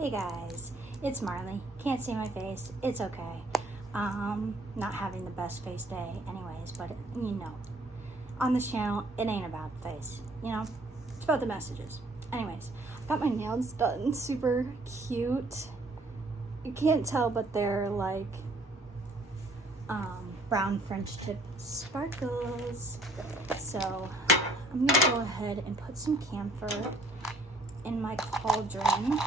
Hey guys, it's Marley. Can't see my face. It's okay. Not having the best face day anyways, but you know, on this channel, it ain't about the face, you know? It's about the messages. Anyways, I got my nails done. Super cute. You can't tell, but they're like brown French tip sparkles. So I'm gonna go ahead and put some camphor in my cauldron.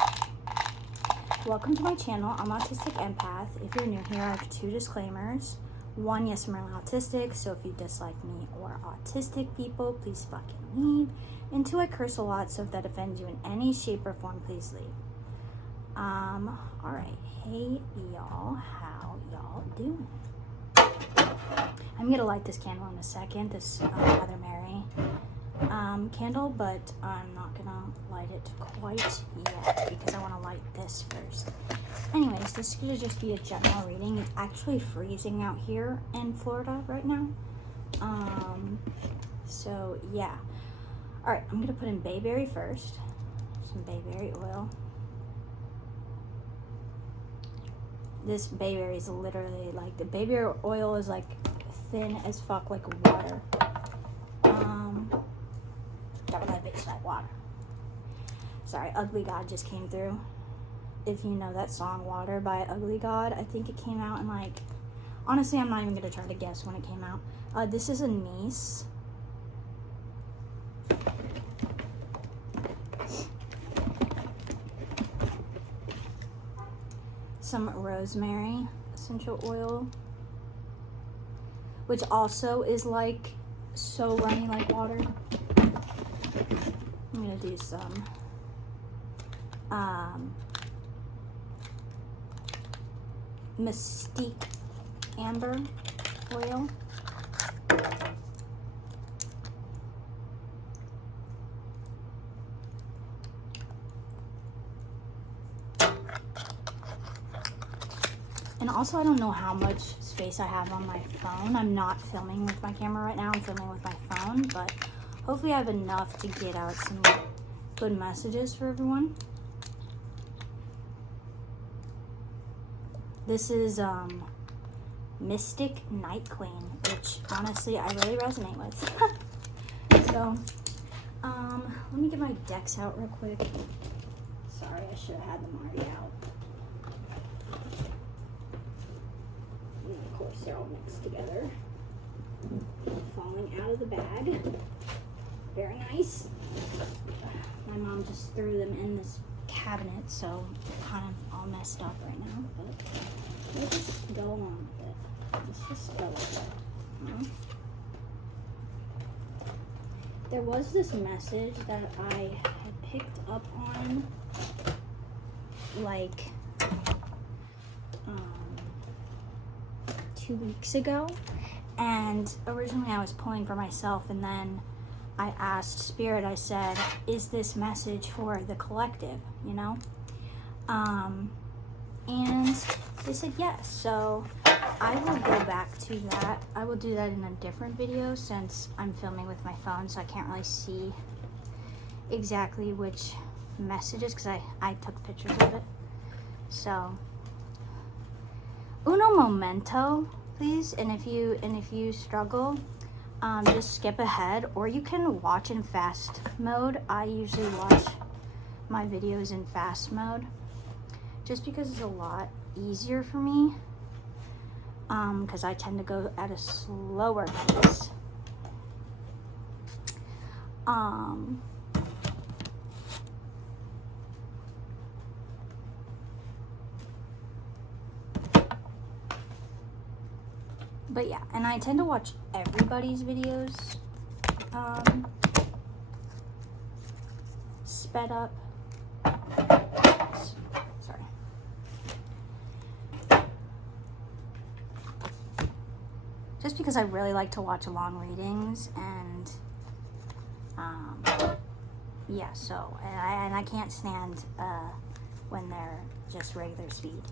Welcome to my channel. I'm Autistic Empath. If you're new here, I have 2 disclaimers. 1, yes, I'm really autistic, so if you dislike me or autistic people, please fucking leave. And 2, I curse a lot, so if that offends you in any shape or form, please leave. Alright. Hey, y'all. How y'all doing? I'm gonna light this candle in a second, this Mother Mary candle, but I'm not gonna light it quite yet because I want to light this first. Anyways, this is gonna just be a general reading. It's actually freezing out here in Florida right now. So yeah. Alright, I'm gonna put in bayberry first. Some bayberry oil. This bayberry is literally like, the bayberry oil is like thin as fuck, like water. Got my base like water. Sorry, Ugly God just came through. If you know that song Water by Ugly God, I think it came out in like, honestly, I'm not even gonna try to guess when it came out. This is anise. Some rosemary essential oil, which also is like so runny like water. I'm gonna do some Mystique amber oil. And also, I don't know how much space I have on my phone. I'm not filming with my camera right now. I'm filming with my phone, but hopefully I have enough to get out some good messages for everyone. This is Mystic Night Queen, which honestly I really resonate with. So, let me get my decks out real quick. Sorry, I should have had them already out. And of course, they're all mixed together. Falling out of the bag. Very nice. My mom just threw them in this cabinet, so kind of all messed up right now. But we'll just go along with it. Let's just go with it. You know? There was this message that I had picked up on, like, 2 weeks ago, and originally I was pulling for myself, and then I asked Spirit, I said, is this message for the collective, you know? And they said yes, so I will go back to that. I will do that in a different video since I'm filming with my phone, so I can't really see exactly which messages, because I took pictures of it. So, uno momento, please, and if you struggle, just skip ahead, or you can watch in fast mode. I usually watch my videos in fast mode just because it's a lot easier for me, because I tend to go at a slower pace. But yeah, and I tend to watch everybody's videos sped up. Sorry. Just because I really like to watch long readings, and yeah, so, and I can't stand when they're just regular speed,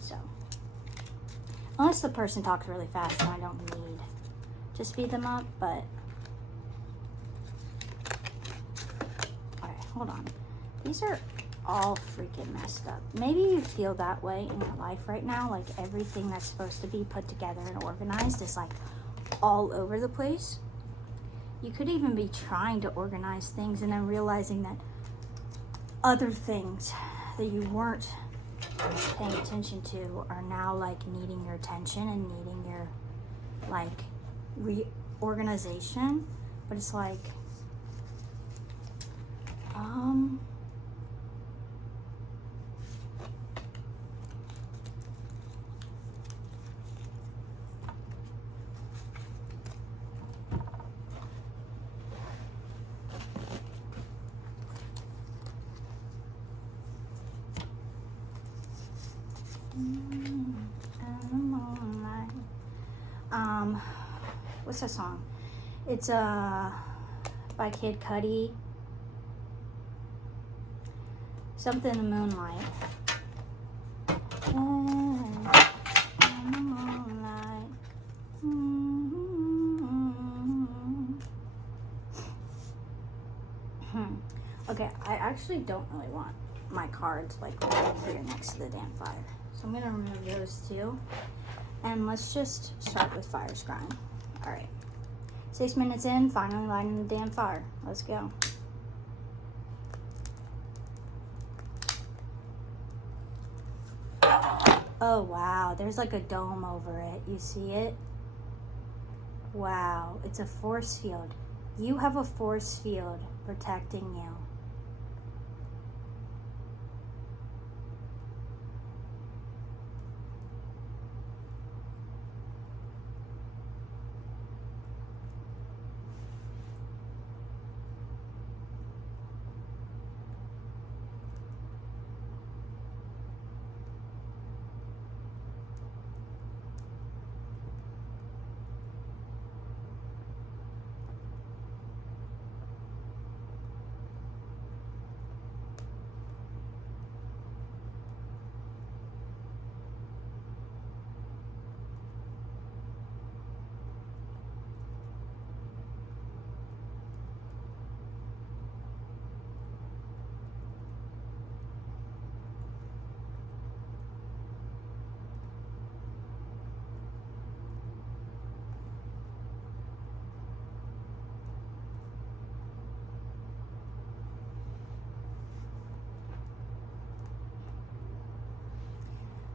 so. Unless the person talks really fast and I don't need to speed them up, but. Alright, hold on. These are all freaking messed up. Maybe you feel that way in your life right now, like everything that's supposed to be put together and organized is like all over the place. You could even be trying to organize things and then realizing that other things that you weren't paying attention to are now like needing your attention and needing your like reorganization. But it's like what's that song? It's by Kid Cudi. Something in the moonlight. In the moonlight. Okay, I actually don't really want my cards like right here next to the damn fire. So I'm gonna remove those too. And let's just start with fire scrying. Alright. 6 minutes in, finally lighting the damn fire. Let's go. Oh wow, there's like a dome over it. You see it? Wow, it's a force field. You have a force field protecting you.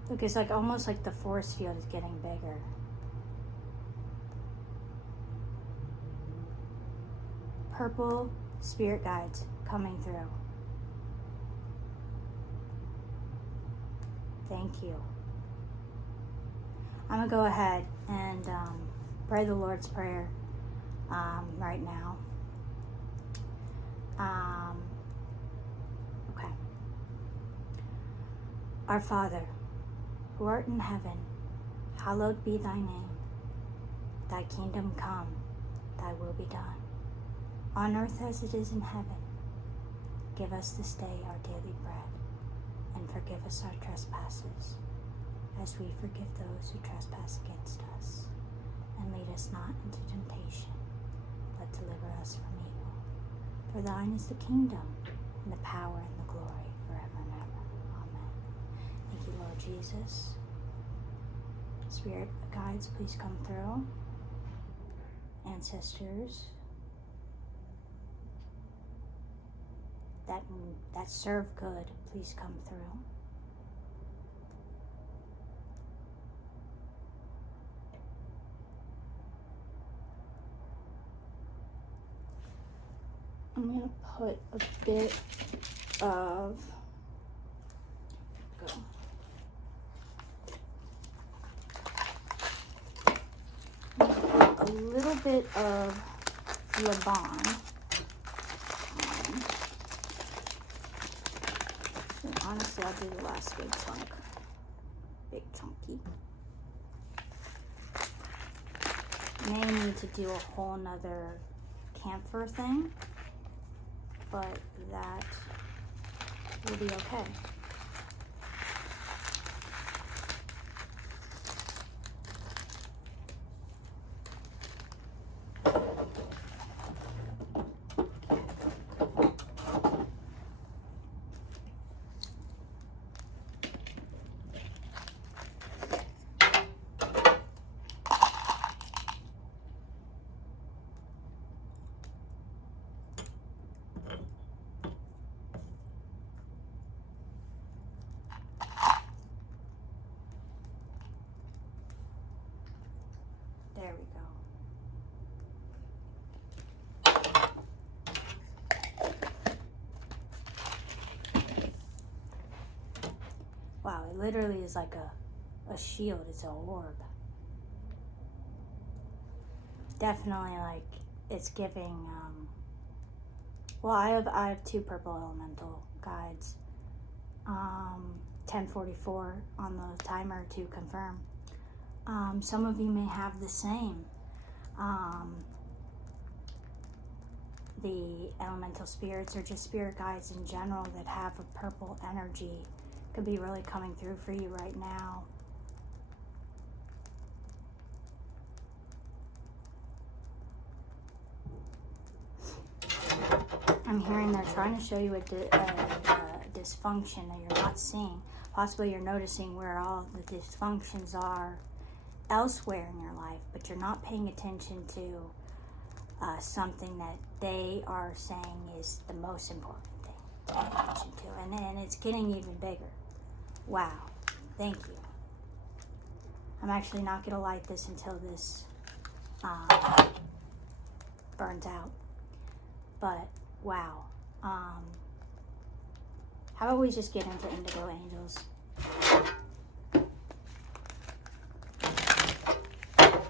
Look, it's like almost like the force field is getting bigger. Purple spirit guides coming through. Thank you. I'm going to go ahead and pray the Lord's Prayer right now. Okay. Our Father, who art in heaven, hallowed be thy name. Thy kingdom come, thy will be done, on earth as it is in heaven. Give us this day our daily bread, and forgive us our trespasses, as we forgive those who trespass against us. And lead us not into temptation, but deliver us from evil. For thine is the kingdom, and the power, and the glory, forever and ever. Amen. Thank you, Lord Jesus. Spirit guides, please come through. Ancestors that serve good, please come through. I'm going to put a bit of a little bit of Laban. And honestly, I'll do the last big chunk. Big chunky. May need to do a whole nother camphor thing, but that will be okay. it literally is like a shield. It's an orb. Definitely, like, it's giving, well, I have 2 purple elemental guides. 1044 on the timer to confirm. Some of you may have the same. The elemental spirits or just spirit guides in general that have a purple energy could be really coming through for you right now. I'm hearing they're trying to show you a dysfunction that you're not seeing. Possibly you're noticing where all the dysfunctions are elsewhere in your life, but you're not paying attention to something that they are saying is the most important thing to pay attention to. And it's getting even bigger. Wow. Thank you. I'm actually not going to light this until this burns out. But, wow. How about we just get into indigo angels?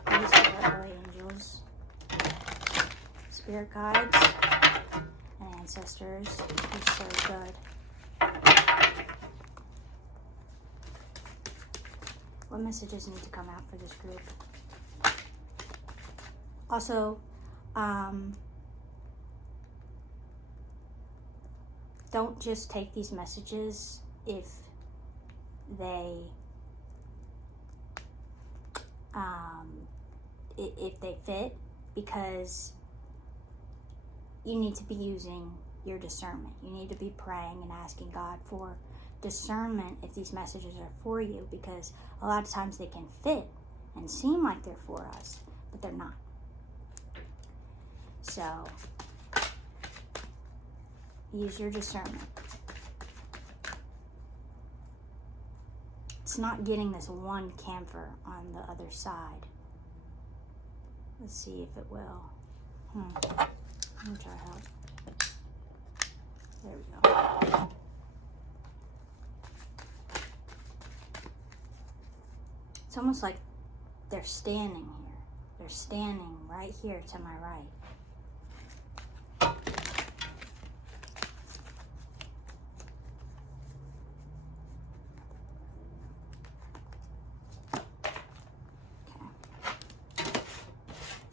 These are angels, spirit guides, and ancestors. He's so good. What messages need to come out for this group? Also, don't just take these messages if they fit, because you need to be using your discernment. You need to be praying and asking God for discernment if these messages are for you, because a lot of times they can fit and seem like they're for us, but they're not. So use your discernment. It's not getting this one camphor on the other side. Let's see if it will. Let me try help. There we go. It's almost like they're standing here. They're standing right here to my right.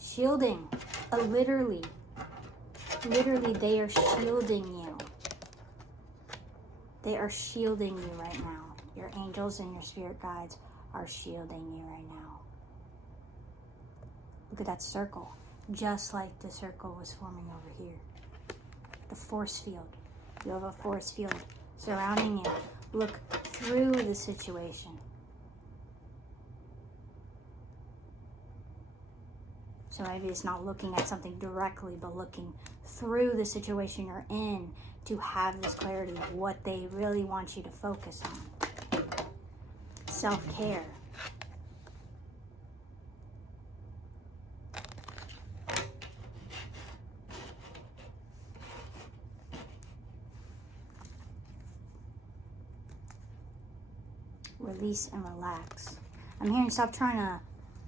Shielding. Literally, they are shielding you. They are shielding you right now. Your angels and your spirit guides are shielding you right now. Look at that circle. Just like the circle was forming over here. The force field. You have a force field surrounding you. Look through the situation. So maybe it's not looking at something directly, but looking through the situation you're in to have this clarity of what they really want you to focus on. Self-care. Release and relax. I'm hearing stop trying to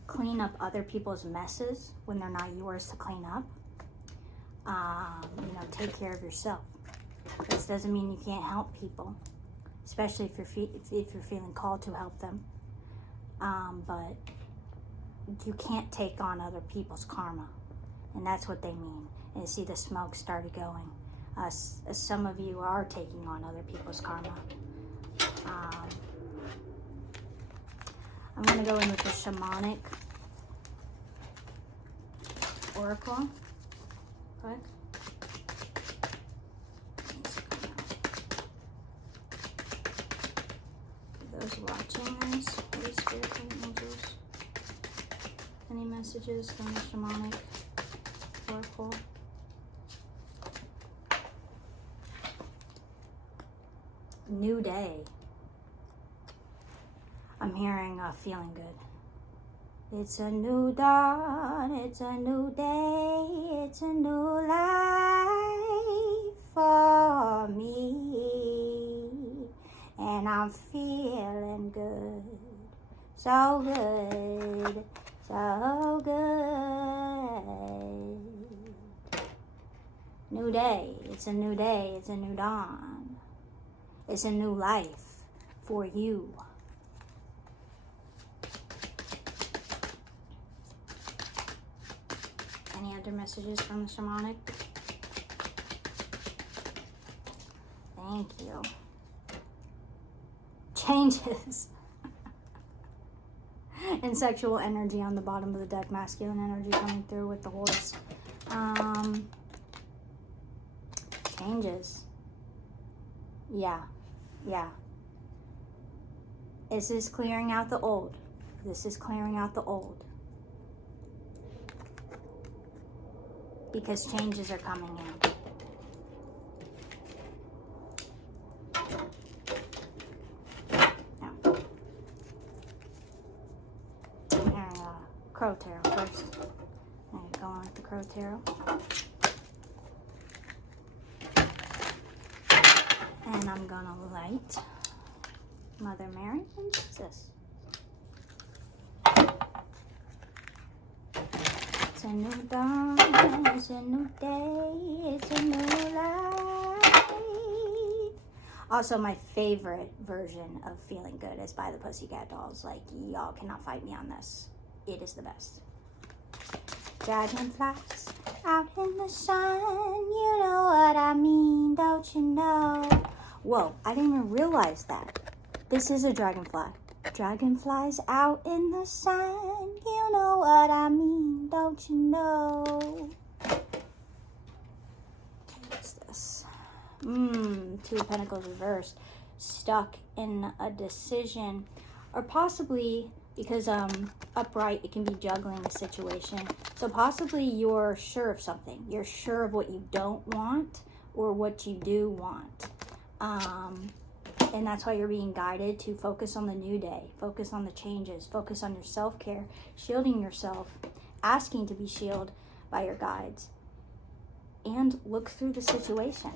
clean up other people's messes when they're not yours to clean up. Take care of yourself. This doesn't mean you can't help people, especially if you're feeling called to help them. But you can't take on other people's karma, and that's what they mean. And you see the smoke started going. Some of you are taking on other people's karma. I'm going to go in with the shamanic oracle. Quick. For those watching this, Holy Spirit, angels, any messages from the shamanic oracle? New day. I'm hearing feeling good. It's a new dawn, it's a new day, it's a new life for me. And I'm feeling good. So good. So good. New day. It's a new day. It's a new dawn. It's a new life for you. Any other messages from the shamanic? Thank you. Changes. And sexual energy on the bottom of the deck. Masculine energy coming through with the horse. Changes. Yeah. This is clearing out the old. This is clearing out the old. Because changes are coming in. Crow Tarot first. I'm going to go on with the Crow Tarot. And I'm going to light Mother Mary and Jesus. It's a new dawn, it's a new day, it's a new life. Also, my favorite version of Feeling Good is by the Pussycat Dolls. Like, y'all cannot fight me on this. It is the best. Dragonflies out in the sun, you know what I mean, don't you know? Whoa, I didn't even realize that. This is a dragonfly. Dragonflies out in the sun, you know what I mean, don't you know? What's this? Two of Pentacles reversed. Stuck in a decision. Or possibly, because upright, it can be juggling the situation. So possibly you're sure of something. You're sure of what you don't want or what you do want. And that's why you're being guided to focus on the new day, focus on the changes, focus on your self-care, shielding yourself, asking to be shielded by your guides, and look through the situation.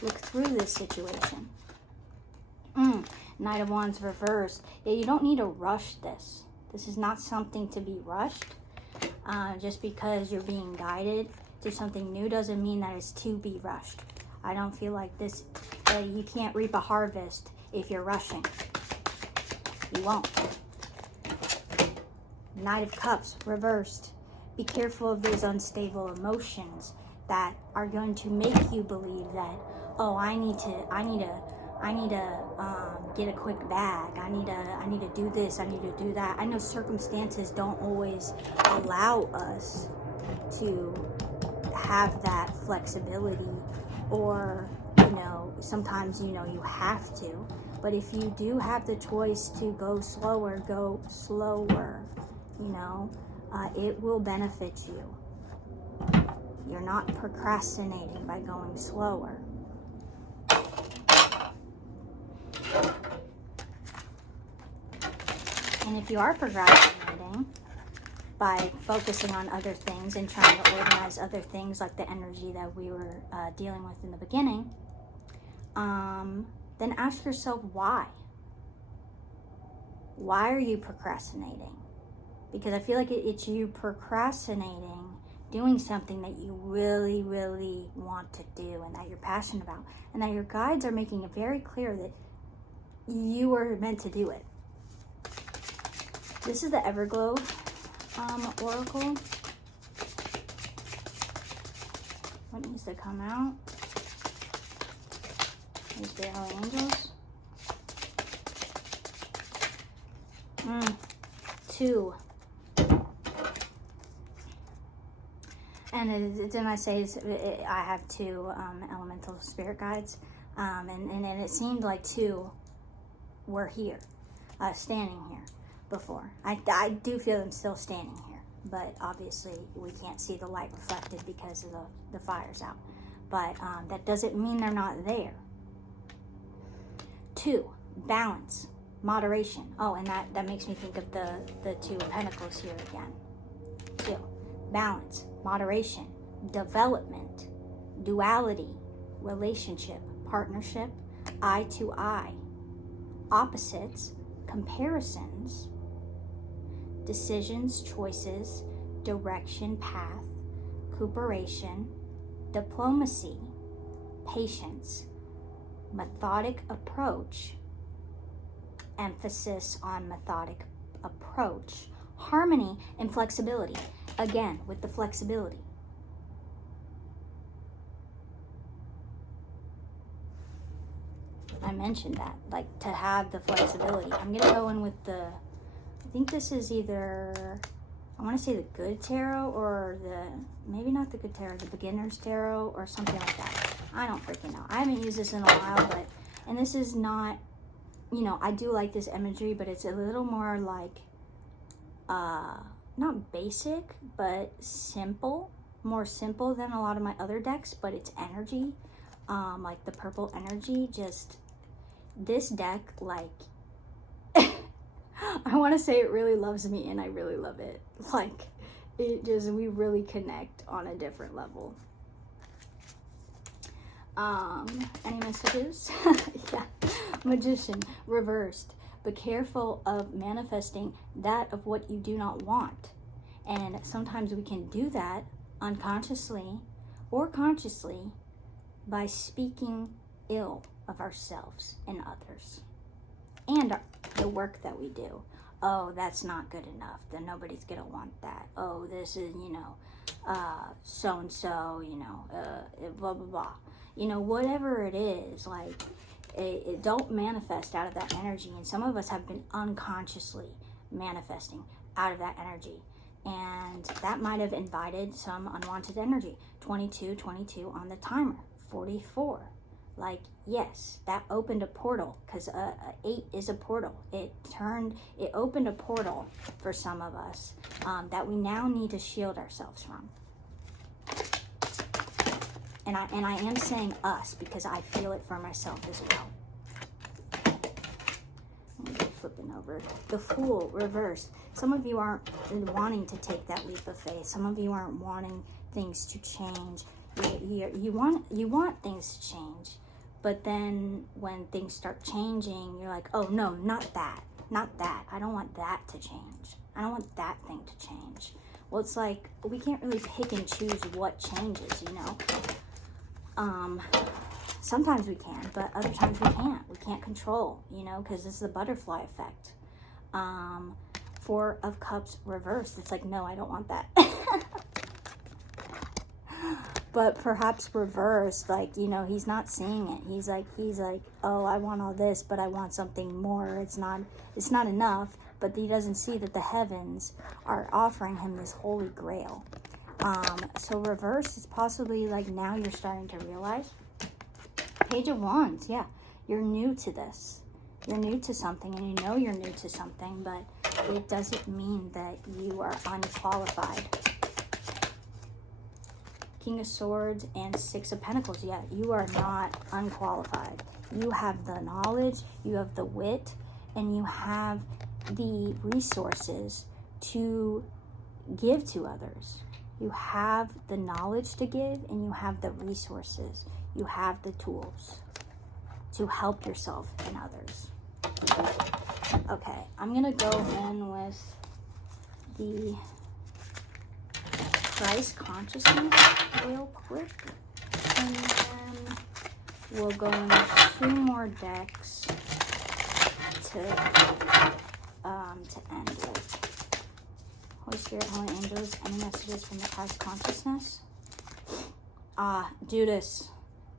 Look through this situation. Knight of Wands reversed. Yeah, you don't need to rush this. This is not something to be rushed. Just because you're being guided to something new doesn't mean that it's to be rushed. I don't feel like this, you can't reap a harvest if you're rushing. You won't. Knight of Cups reversed. Be careful of those unstable emotions that are going to make you believe that, oh, I need to get a quick bag. I need to do this. I need to do that. I know circumstances don't always allow us to have that flexibility, or, sometimes, you have to. But if you do have the choice to go slower, go slower. It will benefit you. You're not procrastinating by going slower. And if you are procrastinating by focusing on other things and trying to organize other things, like the energy that we were dealing with in the beginning, then ask yourself why. Why are you procrastinating? Because I feel like it's you procrastinating, doing something that you really, really want to do and that you're passionate about, and that your guides are making it very clear that you were meant to do it. This is the Everglow Oracle. What needs to come out? These the angels. 2. And didn't I say I have 2 elemental spirit guides? And it seemed like 2 were here, standing here before. I do feel them still standing here, but obviously we can't see the light reflected because of the fire's out. But that doesn't mean they're not there. 2, balance, moderation. Oh, and that makes me think of the 2 of Pentacles here again. 2, balance, moderation, development, duality, relationship, partnership, eye to eye, opposites, comparisons, decisions, choices, direction, path, cooperation, diplomacy, patience, methodic approach, emphasis on methodic approach, harmony, and flexibility. Again, with the flexibility. I mentioned that, like, to have the flexibility. I'm going to go in with I think this is either, I want to say the Good Tarot or maybe not the Good Tarot, the Beginner's Tarot or something like that. I don't freaking know. I haven't used this in a while, and this is not, I do like this imagery, but it's a little more like, not basic, but simple, more simple than a lot of my other decks, but it's energy, like the purple energy, just, this deck, like, I want to say it really loves me, and I really love it. Like, we really connect on a different level. Any messages? Yeah. Magician, reversed. Be careful of manifesting that of what you do not want. And sometimes we can do that unconsciously or consciously by speaking ill of ourselves and others and the work that we do. Oh, that's not good enough. Then nobody's gonna want that. Oh, this is, so and so, blah blah blah. Whatever it is, like, it don't manifest out of that energy. And some of us have been unconsciously manifesting out of that energy, and that might have invited some unwanted energy. 22 on the timer. 44. Like, yes, that opened a portal, because 8 is a portal. It opened a portal for some of us that we now need to shield ourselves from. And I am saying us because I feel it for myself as well. I'm flipping over. The Fool, reversed. Some of you aren't wanting to take that leap of faith. Some of you aren't wanting things to change. You want things to change. But then when things start changing, you're like, oh no, not that. I don't want that to change. I don't want that thing to change. Well, it's like, we can't really pick and choose what changes, Sometimes we can, but other times we can't. We can't control, because this is the butterfly effect. 4 of Cups reversed. It's like, no, I don't want that. But perhaps reversed, like, he's not seeing it. He's like, oh, I want all this, but I want something more. It's not enough. But he doesn't see that the heavens are offering him this holy grail. So reverse is possibly like, now you're starting to realize. Page of Wands, yeah, you're new to this. You're new to something, and you're new to something, but it doesn't mean that you are unqualified. King of Swords and 6 of Pentacles. Yeah, you are not unqualified. You have the knowledge, you have the wit, and you have the resources to give to others. You have the knowledge to give, and you have the resources. You have the tools to help yourself and others. Okay, I'm going to go in with the Christ consciousness real quick, and then we'll go in 2 more decks to end with. Holy Spirit, Holy Angels, any messages from the Christ consciousness? Judas,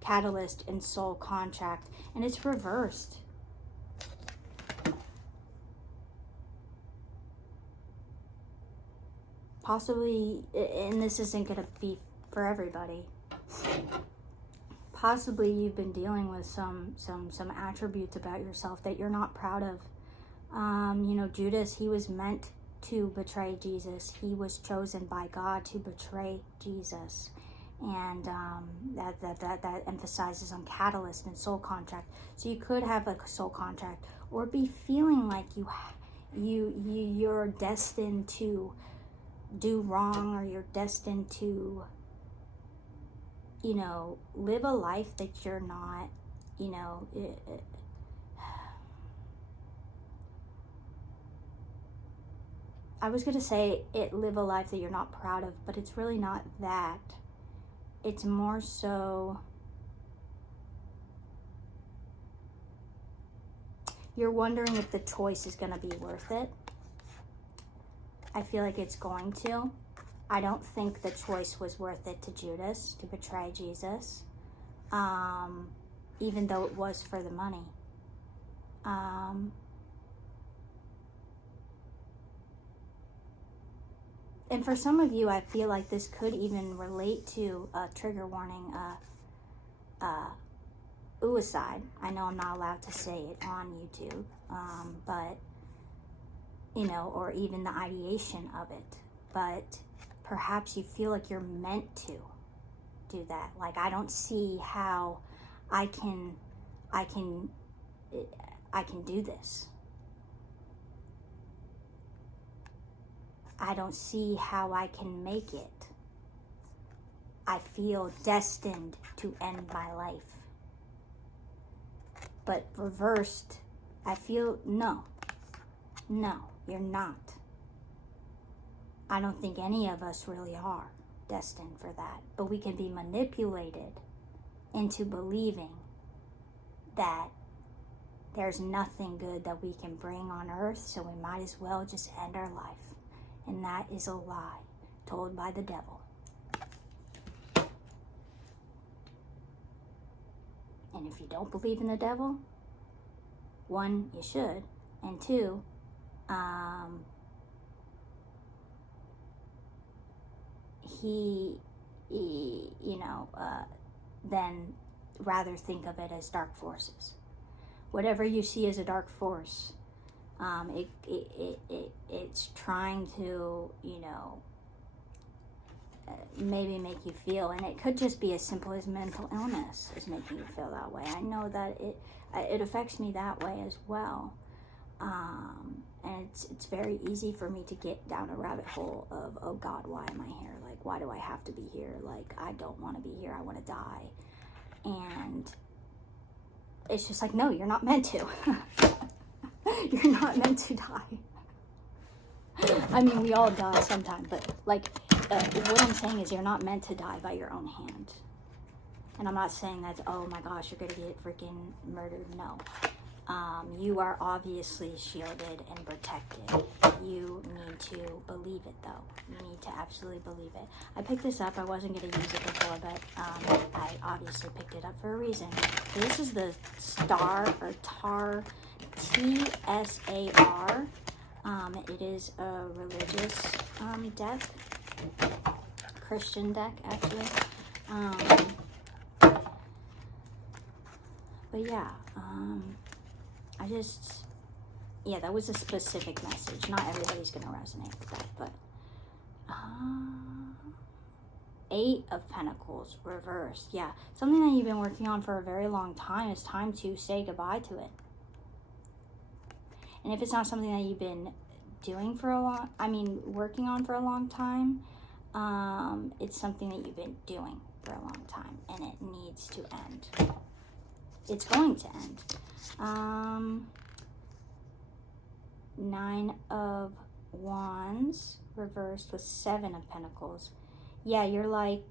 Catalyst, and Soul Contract, and it's reversed. Possibly, and this isn't going to be for everybody, possibly you've been dealing with some attributes about yourself that you're not proud of. Judas, he was meant to betray Jesus. He was chosen by God to betray Jesus. And that emphasizes on Catalyst and Soul Contract. So you could have a soul contract, or be feeling like you're destined to do wrong, or you're destined to live a life that you're not you know, I was going to say live a life that you're not proud of, but it's really not that. It's more so you're wondering if the choice is going to be worth it. I feel like it's going to. I don't think the choice was worth it to Judas to betray Jesus, even though it was for the money. And for some of you, I feel like this could even relate to a trigger warning, suicide. I know I'm not allowed to say it on YouTube, but, you know, or even the ideation of it. But perhaps you feel like you're meant to do that. Like, I don't see how I can do this. I don't see how I can make it. I feel destined to end my life. But reversed, I feel, no, you're not. I don't think any of us really are destined for that. But we can be manipulated into believing that there's nothing good that we can bring on earth, so we might as well just end our life. And that is a lie told by the devil. And if you don't believe in the devil, one, you should, and two, then rather think of it as dark forces. Whatever you see as a dark force, it's trying to, maybe make you feel, and it could just be as simple as mental illness is making you feel that way. I know that it affects me that way as well, and it's very easy for me to get down a rabbit hole of, oh God, why am I here? Like, why do I have to be here? Like, I don't want to be here. I want to die. And it's just like, no, you're not meant to. You're not meant to die. I mean, we all die sometime, but like, what I'm saying is you're not meant to die by your own hand. And I'm not saying that, oh my gosh, you're going to get freaking murdered. No. You are obviously shielded and protected. You need to believe it, though. You need to absolutely believe it. I picked this up. I wasn't going to use it before, but I obviously picked it up for a reason. So this is the Star, or Tar, TSAR. It is a religious deck, Christian deck, actually. But yeah, that was a specific message. Not everybody's going to resonate with that, but 8 of Pentacles reversed. Yeah, something that you've been working on for a very long time. It's time to say goodbye to it. And if it's not something that you've been doing for working on for a long time, it's something that you've been doing for a long time, and it needs to end. It's going to end. 9 of Wands reversed with 7 of Pentacles. Yeah, you're like,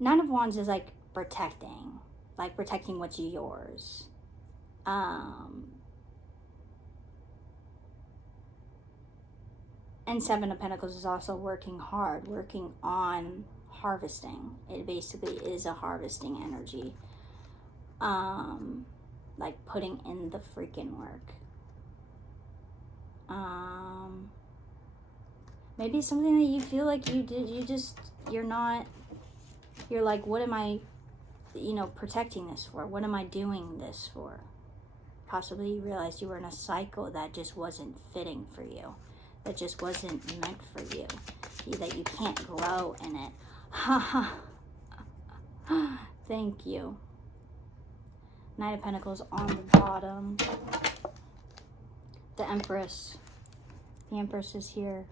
9 of Wands is like protecting what's yours. And 7 of Pentacles is also working hard, working on harvesting. It basically is a harvesting energy. Like putting in the freaking work. Maybe something that you feel like you did, you're like, what am I, protecting this for? What am I doing this for? Possibly you realized you were in a cycle that just wasn't fitting for you. That just wasn't meant for you. That you can't grow in it. Thank you. Knight of Pentacles on the bottom. The Empress. The Empress is here.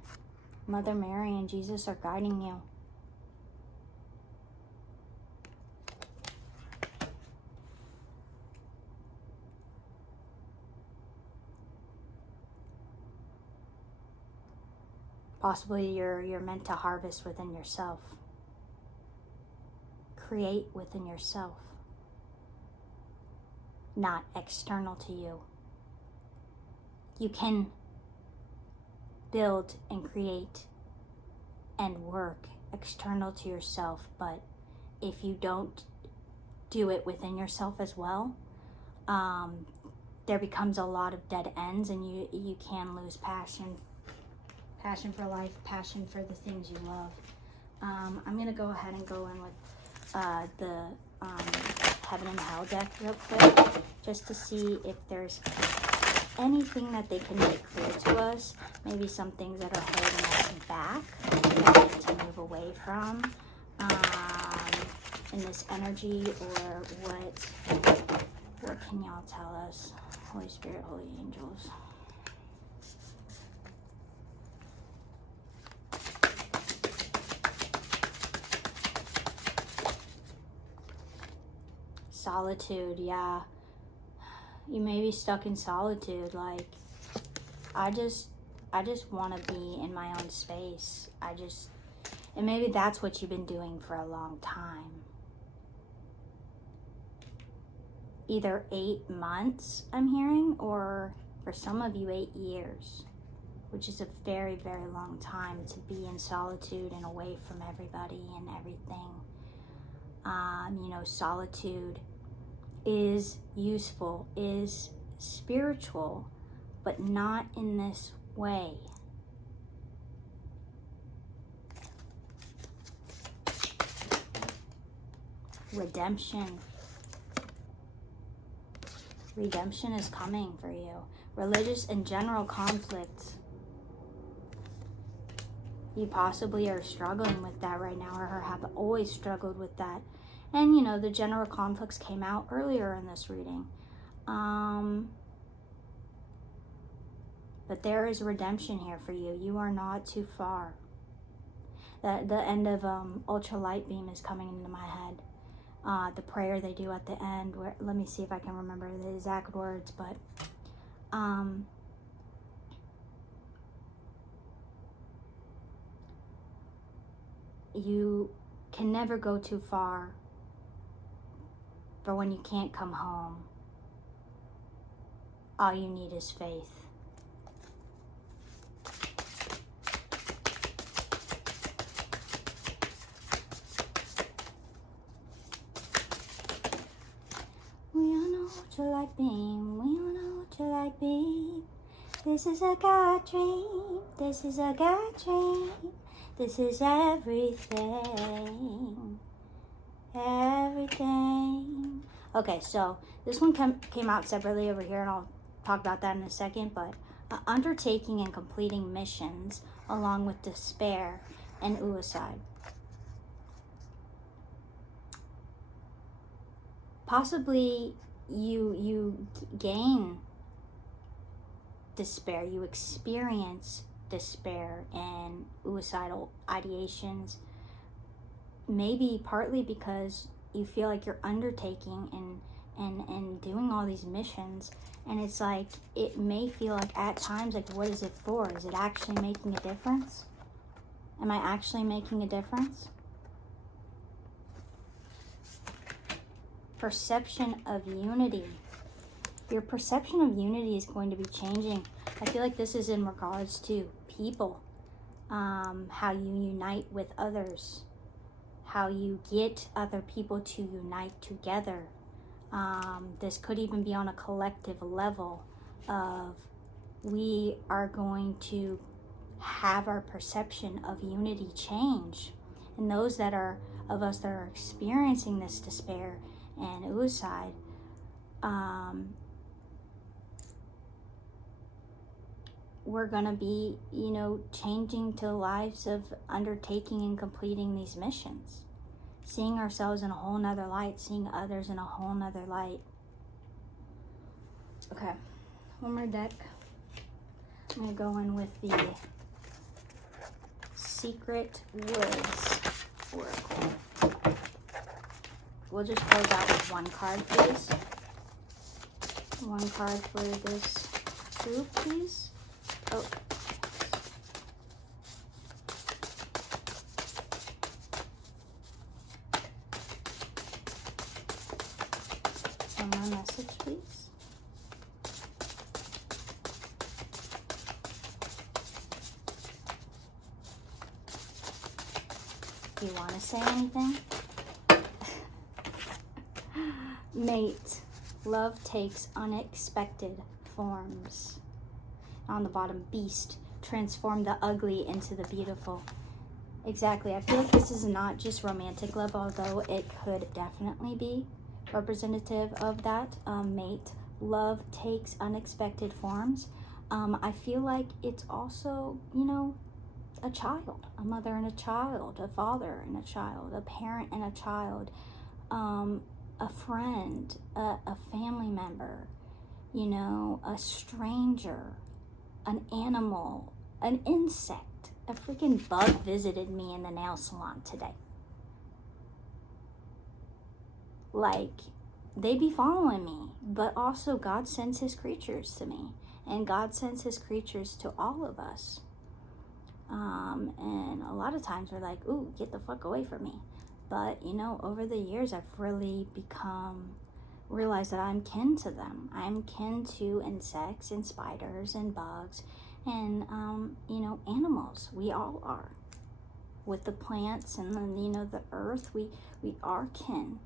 Mother Mary and Jesus are guiding you. Possibly you're meant to harvest within yourself. Create within yourself. Not external to you. You can build and create and work external to yourself, but if you don't do it within yourself as well, there becomes a lot of dead ends, and you can lose passion for life, passion for the things you love. I'm going to go ahead and go in with the Heaven and Hell deck real quick, just to see if there's anything that they can make clear to us. Maybe some things that are holding us back that we need to move away from in this energy, or what can y'all tell us? Holy Spirit, Holy Angels. Solitude, yeah. You may be stuck in solitude. Like, I just want to be in my own space. And maybe that's what you've been doing for a long time. Either 8 months, I'm hearing, or for some of you, 8 years, which is a very, very long time to be in solitude and away from everybody and everything. Solitude is useful, is spiritual, but not in this way. Redemption is coming for you. Religious and general conflict. You possibly are struggling with that right now, or have always struggled with that. And, the general conflicts came out earlier in this reading. But there is redemption here for you. You are not too far. The end of Ultra Light Beam is coming into my head. The prayer they do at the end, where, let me see if I can remember the exact words, but you can never go too far for when you can't come home. All you need is faith. We all know what you like, beam. We all know what you like, beam. This is a God dream. This is a God dream. This is everything. Everything. Okay, so this one came out separately over here, and I'll talk about that in a second, but undertaking and completing missions along with despair and suicide. Possibly you gain despair, you experience despair and suicidal ideations, maybe partly because you feel like you're undertaking and doing all these missions, and it's like, it may feel like at times, like, what is it for? Is it actually making a difference? Am I actually making a difference? Perception of unity. Your perception of unity is going to be changing. I feel like this is in regards to people, how you unite with others, how you get other people to unite together. This could even be on a collective level of, we are going to have our perception of unity change. And those that are of us that are experiencing this despair and suicide, we're gonna be, changing to lives of undertaking and completing these missions, seeing ourselves in a whole nother light, seeing others in a whole nother light. Okay, one more deck. I'm gonna go in with the Secret Woods Oracle. We'll just close out with one card, please. One card for this group, please. Oh. one more message, please. Do you want to say anything? Mate, love takes unexpected forms. On the bottom, beast, transform the ugly into the beautiful. Exactly. I feel like this is not just romantic love, although it could definitely be representative of that. Mate, love takes unexpected forms. I feel like it's also, you know, a child, a mother and a child, a father and a child, a parent and a child, a friend, a family member, you know, a stranger, an animal, an insect. A freaking bug visited me in the nail salon today. Like, they be following me, but also God sends his creatures to me, and God sends his creatures to all of us. And a lot of times we're like, ooh, get the fuck away from me. But, you know, over the years, I've really realized that I'm kin to them. I'm kin to insects and spiders and bugs and, you know, animals. We all are. With the plants and then, you know, the earth, we are kin.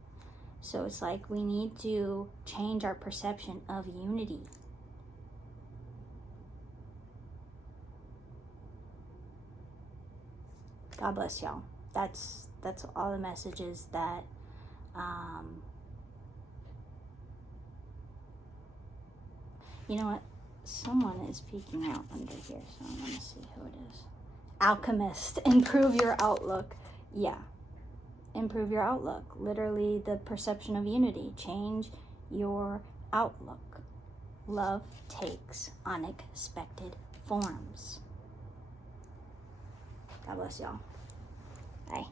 So it's like we need to change our perception of unity. God bless y'all. That's all the messages that you know what? Someone is peeking out under here, so I'm gonna see who it is. Alchemist, improve your outlook. Yeah. Improve your outlook. Literally the perception of unity. Change your outlook. Love takes unexpected forms. God bless y'all. Bye.